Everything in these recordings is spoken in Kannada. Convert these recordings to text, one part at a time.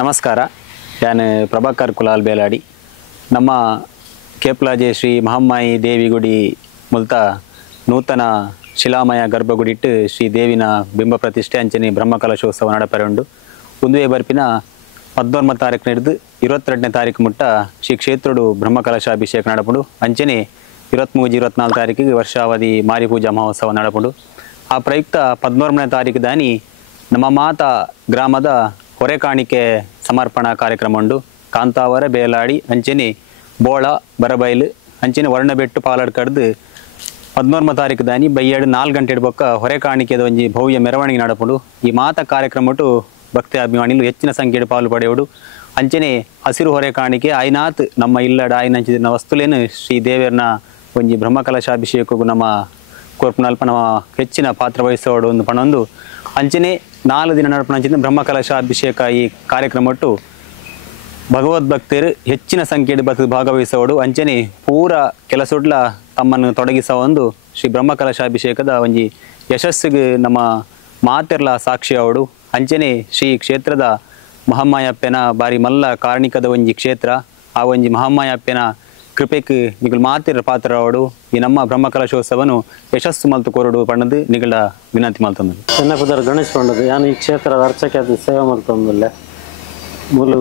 ನಮಸ್ಕಾರ. ನಾನು ಪ್ರಭಾಕರ್ ಕುಲಾಲ್ ಬೇಲಾಡಿ. ನಮ್ಮ ಕೇಪ್ಲಾಜೆ ಶ್ರೀ ಮಹಮ್ಮಾಯಿ ದೇವಿ ಗುಡಿ ಮುಲ್ತ ನೂತನ ಶಿಲಾಮಯ ಗರ್ಭಗುಡಿಟ್ಟು ಶ್ರೀ ದೇವಿನ ಬಿಂಬ ಪ್ರತಿಷ್ಠೆ ಅಂಚನೆ ಬ್ರಹ್ಮಕಲಶೋತ್ಸವ ನಡಪೆರೊಂಡು ಒಂದುವೇ ಬರ್ಪಿನ 19 ತಾರೀಕು ನಡೆದು 22ನೇ ತಾರೀಕು ಮುಟ್ಟ ಶ್ರೀ ಕ್ಷೇತ್ರಡು ಬ್ರಹ್ಮಕಲಶಾಭಿಷೇಕ ನಡಪುಡು. ಅಂಚನೆ 23-24 ತಾರೀಕಿಗೆ ವರ್ಷಾವಧಿ ಮಾರಿಪೂಜಾ ಮಹೋತ್ಸವ ನಡಪುಡು. ಆ ಪ್ರಯುಕ್ತ 14ನೇ ತಾರೀಕು ದಾನಿ ನಮ್ಮ ಮಾತಾ ಗ್ರಾಮದ ಹೊರೆಕಾಣಿಕೆ ಸಮರ್ಪಣಾ ಕಾರ್ಯಕ್ರಮ ಉಂಡು. ಕಾಂತಾವರ ಬೇಲಾಡಿ ಅಂಚನೆ ಬೋಳ ಬರಬೈಲು ಅಂಚನೆ ವರ್ಣಬೆಟ್ಟು ಪಾಲಡ್ ಕಡ್ದು 14ನೇ ತಾರೀಕು ದಾನಿ ಬೈಯಡು 4 ಗಂಟೆ ಬೊಕ್ಕ ಹೊರೆಕಾಣಿಕೆದ ಒಂಜಿ ಭವ್ಯ ಮೆರವಣಿಗೆ ನಡಪುಡು. ಈ ಮಾತಾ ಕಾರ್ಯಕ್ರಮಟು ಭಕ್ತಿ ಅಭಿಮಾನಿಗಳು ಹೆಚ್ಚಿನ ಸಂಖ್ಯೆಯ ಪಾಲು ಪಡೆಯುವುದು. ಅಂಚನೆ ಹಸಿರು ಹೊರೆಕಾಣಿಕೆ ಆಯ್ನಾತ್ ನಮ್ಮ ಇಲ್ಲಡ ಆಯ್ನಂಚಿನ ವಸ್ತುಲೇನು ಶ್ರೀ ದೇವರನ ಒಂಜಿ ಬ್ರಹ್ಮಕಲಶಾಭಿಷೇಕಕ್ಕೂ ನಮ್ಮ ಕೊರ್ಪುನಲ್ಪ ನಮ್ಮ ಹೆಚ್ಚಿನ ಪಾತ್ರ ವಹಿಸೋಡು ಒಂದು ಪಣೊಂದು ಅಂಚನೆ 4 ದಿನ ನಡಪಣಂಚಿನ ಬ್ರಹ್ಮಕಲಶಾಭಿಷೇಕ ಈ ಕಾರ್ಯಕ್ರಮಟ್ಟು ಭಗವದ್ಭಕ್ತರು ಹೆಚ್ಚಿನ ಸಂಖ್ಯೆಯ ಭಾಗವಹಿಸೋಡು. ಅಂಚನೆ ಪೂರ ಕೆಲಸೊಡ್ಲ ತಮ್ಮನ್ನು ತೊಡಗಿಸೋ ಒಂದು ಶ್ರೀ ಬ್ರಹ್ಮಕಲಶಾಭಿಷೇಕದ ಒಂಜಿ ಯಶಸ್ಸಿಗೆ ನಮ್ಮ ಮಾತೆರ್ಲ ಸಾಕ್ಷಿ ಅವಡು. ಅಂಚನೆ ಶ್ರೀ ಕ್ಷೇತ್ರದ ಮಹಮ್ಮಾಯಪ್ಪನ ಬಾರಿ ಮಲ್ಲ ಕಾರಣಿಕದ ಒಂಜಿ ಕ್ಷೇತ್ರ. ಆ ಒಂಜಿ ಮಹಮ್ಮಾಯಪ್ಪನ ಕೃಪೆಗೆ ನಿಗಳು ಮಾತಿರ ಪಾತ್ರ ಅವಡು. ಈ ನಮ್ಮ ಬ್ರಹ್ಮಕಲಶೋತ್ಸವನು ಯಶಸ್ಸು ಮಲ್ತು ಕೋರಡು ಪಣ್ಣದು ನಿಗಳ ವಿನಂತಿ ಮಲ್ತಂದು ಎನ್ನಪುದರ ಗಣೇಶ್ ಪಂಡದು ಯಾನು ಈ ಕ್ಷೇತ್ರದ ಅರ್ಚಕ ಸೇವೆ ಮಲ್ತಂದಿಲ್ಲ ಮೂಲು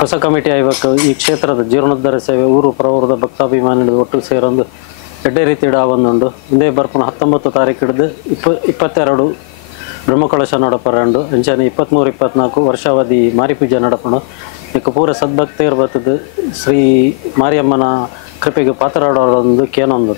ಹೊಸ ಕಮಿಟಿ ಆಯ್ಬೇಕು. ಈ ಕ್ಷೇತ್ರದ ಜೀರ್ಣೋದ್ಧಾರ ಸೇವೆ ಊರು ಪ್ರವರದ ಭಕ್ತಾಭಿಮಾನಿಗಳು ಒಟ್ಟು ಸೇರೊಂದು ಎಡ್ಡೆ ರೀತಿ ಇಡಾವೊಂದುಂಡು. ಇಂದೇ ಬರ್ಪುನ 19 ತಾರೀಕು ಹಿಡಿದು 22 ಬ್ರಹ್ಮಕಲಶ ನಡಪರಂಡು. ಅಂಚನೆ 23-24 ವರ್ಷಾವಧಿ ಮಾರಿಪೂಜೆ ನಡಪಣು. ಇದಕ್ಕೆ ಪೂರ ಸದ್ಭಕ್ತಿಯರು ಬರ್ತದೆ ಶ್ರೀ ಮಾರಿಯಮ್ಮನ ಕೃಪೆಗೆ ಪಾತ್ರರಾಡೋದೊಂದು ಕೇನೊಂದು